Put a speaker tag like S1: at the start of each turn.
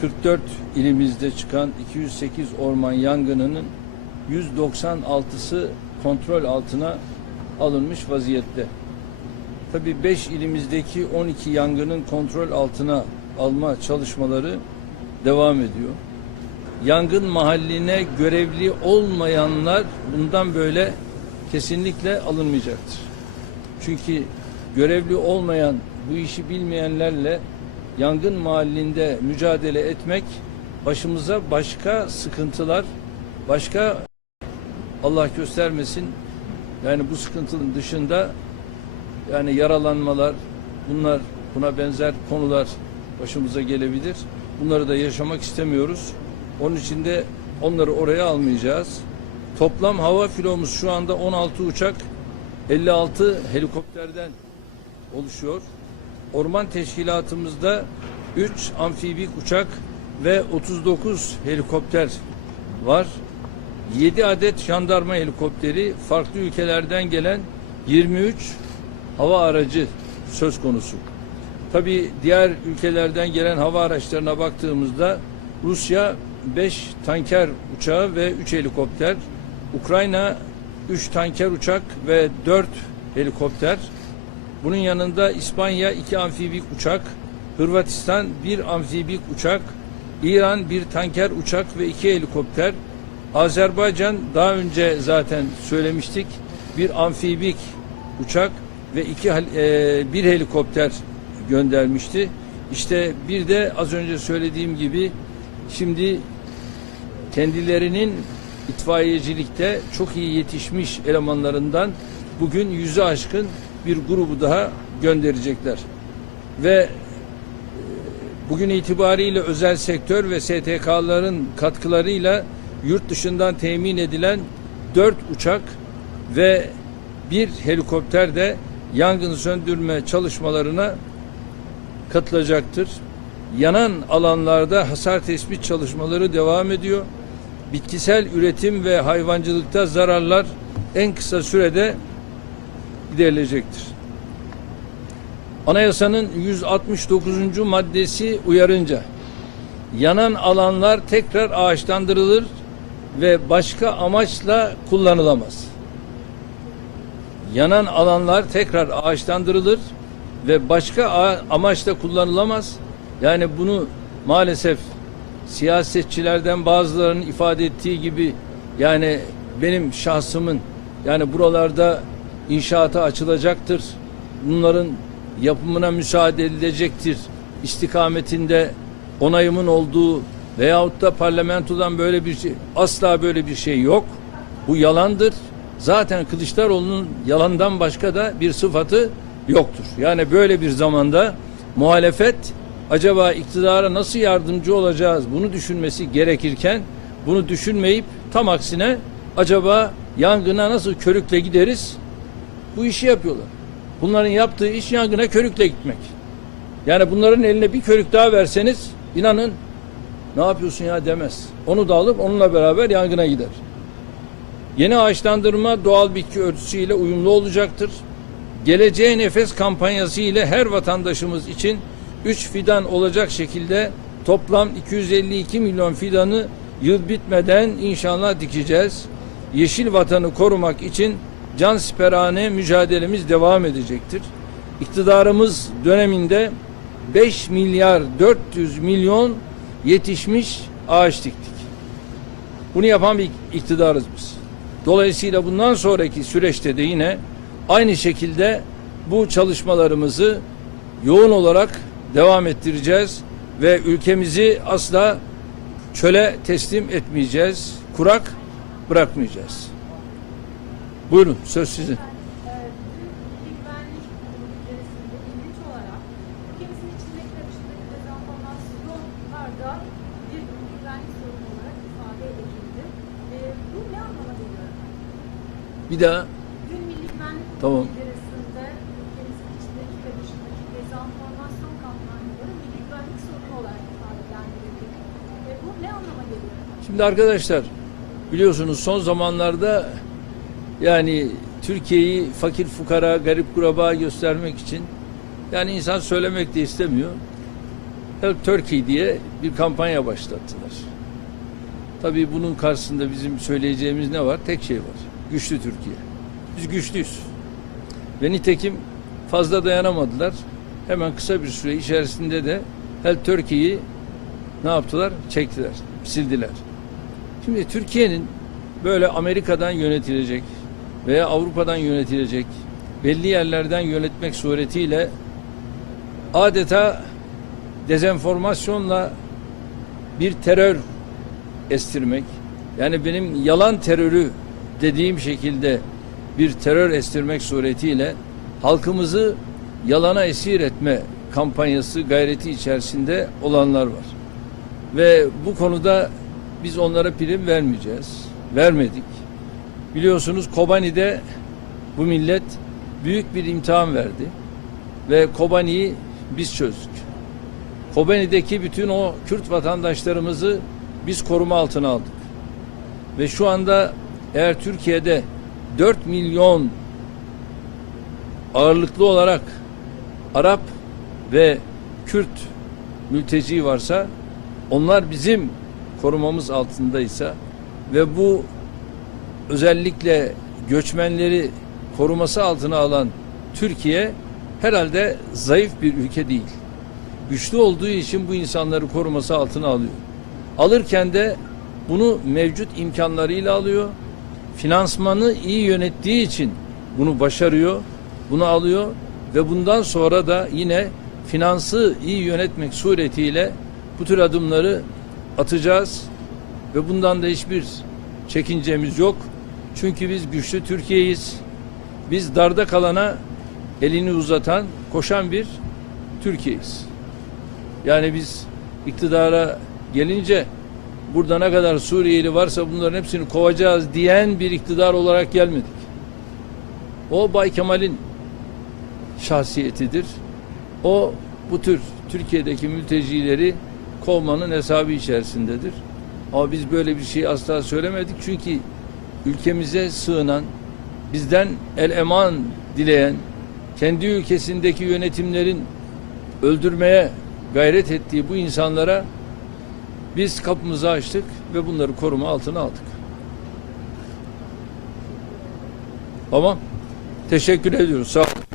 S1: 44 ilimizde çıkan 208 orman yangınının 196'sı kontrol altına alınmış vaziyette. Tabii 5 ilimizdeki 12 yangının kontrol altına alma çalışmaları devam ediyor. Yangın mahalline görevli olmayanlar bundan böyle kesinlikle alınmayacaktır. Çünkü görevli olmayan, bu işi bilmeyenlerle yangın mahallinde mücadele etmek başımıza başka sıkıntılar, başka Allah göstermesin yani bu sıkıntının dışında yani yaralanmalar bunlar buna benzer konular başımıza gelebilir. Bunları da yaşamak istemiyoruz. Onun için de onları oraya almayacağız. Toplam hava filomuz şu anda 16 uçak, 56 helikopterden oluşuyor. Orman teşkilatımızda 3 amfibik uçak ve 39 helikopter var. 7 adet jandarma helikopteri, farklı ülkelerden gelen 23 hava aracı söz konusu. Tabii diğer ülkelerden gelen hava araçlarına baktığımızda Rusya 5 tanker uçağı ve 3 helikopter, Ukrayna 3 tanker uçak ve 4 helikopter, bunun yanında İspanya 2 amfibik uçak, Hırvatistan 1 amfibik uçak, İran 1 tanker uçak ve 2 helikopter, Azerbaycan daha önce zaten söylemiştik bir amfibik uçak ve iki e, bir helikopter göndermişti. İşte bir de az önce söylediğim gibi şimdi kendilerinin itfaiyecilikte çok iyi yetişmiş elemanlarından bugün yüzü aşkın bir grubu daha gönderecekler. Ve e, bugün itibariyle özel sektör ve STK'ların katkılarıyla yurt dışından temin edilen dört uçak ve bir helikopter de yangın söndürme çalışmalarına katılacaktır. Yanan alanlarda hasar tespit çalışmaları devam ediyor. Bitkisel üretim ve hayvancılıkta zararlar en kısa sürede giderilecektir. Anayasanın 169. maddesi uyarınca yanan alanlar tekrar ağaçlandırılır ve başka amaçla kullanılamaz. Yanan alanlar tekrar ağaçlandırılır ve başka amaçla kullanılamaz. Yani bunu maalesef siyasetçilerden bazılarının ifade ettiği gibi yani benim şahsımın yani buralarda inşaata açılacaktır. Bunların yapımına müsaade edilecektir. istikametinde onayımın olduğu veyahut da parlamentodan böyle bir şey asla böyle bir şey yok. Bu yalandır. Zaten Kılıçdaroğlu'nun yalandan başka da bir sıfatı yoktur. Yani böyle bir zamanda muhalefet acaba iktidara nasıl yardımcı olacağız bunu düşünmesi gerekirken bunu düşünmeyip tam aksine acaba yangına nasıl körükle gideriz bu işi yapıyorlar. Bunların yaptığı iş yangına körükle gitmek. Yani bunların eline bir körük daha verseniz inanın ne yapıyorsun ya demez. Onu da alıp onunla beraber yangına gider. Yeni ağaçlandırma doğal bitki örtüsüyle uyumlu olacaktır. Geleceğe Nefes kampanyası ile her vatandaşımız için 3 fidan olacak şekilde toplam 252 milyon fidanı yıl bitmeden inşallah dikeceğiz. Yeşil vatanı korumak için can siperhane mücadelemiz devam edecektir. İktidarımız döneminde 5 milyar 400 milyon yetişmiş ağaç diktik. Bunu yapan bir iktidarız biz. Dolayısıyla bundan sonraki süreçte de yine aynı şekilde bu çalışmalarımızı yoğun olarak devam ettireceğiz ve ülkemizi asla çöle teslim etmeyeceğiz. Kurak bırakmayacağız. Buyurun söz sizin.
S2: Ee, bir güvenlik sorunu olarak ifade edildi. Bu ne anlama geliyor efendim?
S1: Bir daha
S2: Dün Milli Güvenlik
S1: Tamam.
S2: içerisinde ülkemizin içindeki ve dışındaki dezenformasyon kampanyaları milli güvenlik sorunu olarak ifadelendirildi. Bu ne anlama geliyor efendim?
S1: Şimdi arkadaşlar biliyorsunuz son zamanlarda yani Türkiye'yi fakir fukara, garip kuraba göstermek için yani insan söylemek de istemiyor. Help Turkey diye bir kampanya başlattılar. Tabii bunun karşısında bizim söyleyeceğimiz ne var? Tek şey var. Güçlü Türkiye. Biz güçlüyüz. Ve nitekim fazla dayanamadılar. Hemen kısa bir süre içerisinde de Help Turkey'yi ne yaptılar? Çektiler, sildiler. Şimdi Türkiye'nin böyle Amerika'dan yönetilecek veya Avrupa'dan yönetilecek belli yerlerden yönetmek suretiyle adeta dezenformasyonla bir terör estirmek yani benim yalan terörü dediğim şekilde bir terör estirmek suretiyle halkımızı yalana esir etme kampanyası gayreti içerisinde olanlar var. Ve bu konuda biz onlara prim vermeyeceğiz. Vermedik. Biliyorsunuz Kobani'de bu millet büyük bir imtihan verdi. Ve Kobani'yi biz çözdük. Kobani'deki bütün o Kürt vatandaşlarımızı biz koruma altına aldık. Ve şu anda eğer Türkiye'de 4 milyon ağırlıklı olarak Arap ve Kürt mülteci varsa onlar bizim korumamız altındaysa ve bu özellikle göçmenleri koruması altına alan Türkiye herhalde zayıf bir ülke değil. Güçlü olduğu için bu insanları koruması altına alıyor. Alırken de bunu mevcut imkanlarıyla alıyor. Finansmanı iyi yönettiği için bunu başarıyor. Bunu alıyor ve bundan sonra da yine finansı iyi yönetmek suretiyle bu tür adımları atacağız ve bundan da hiçbir çekincemiz yok. Çünkü biz güçlü Türkiye'yiz. Biz darda kalana elini uzatan, koşan bir Türkiye'yiz. Yani biz iktidara gelince burada ne kadar Suriyeli varsa bunların hepsini kovacağız diyen bir iktidar olarak gelmedik. O Bay Kemal'in şahsiyetidir. O bu tür Türkiye'deki mültecileri kovmanın hesabı içerisindedir. Ama biz böyle bir şey asla söylemedik çünkü ülkemize sığınan, bizden el eman dileyen, kendi ülkesindeki yönetimlerin öldürmeye gayret ettiği bu insanlara biz kapımızı açtık ve bunları koruma altına aldık. Tamam. Teşekkür ediyoruz. Sağ olun.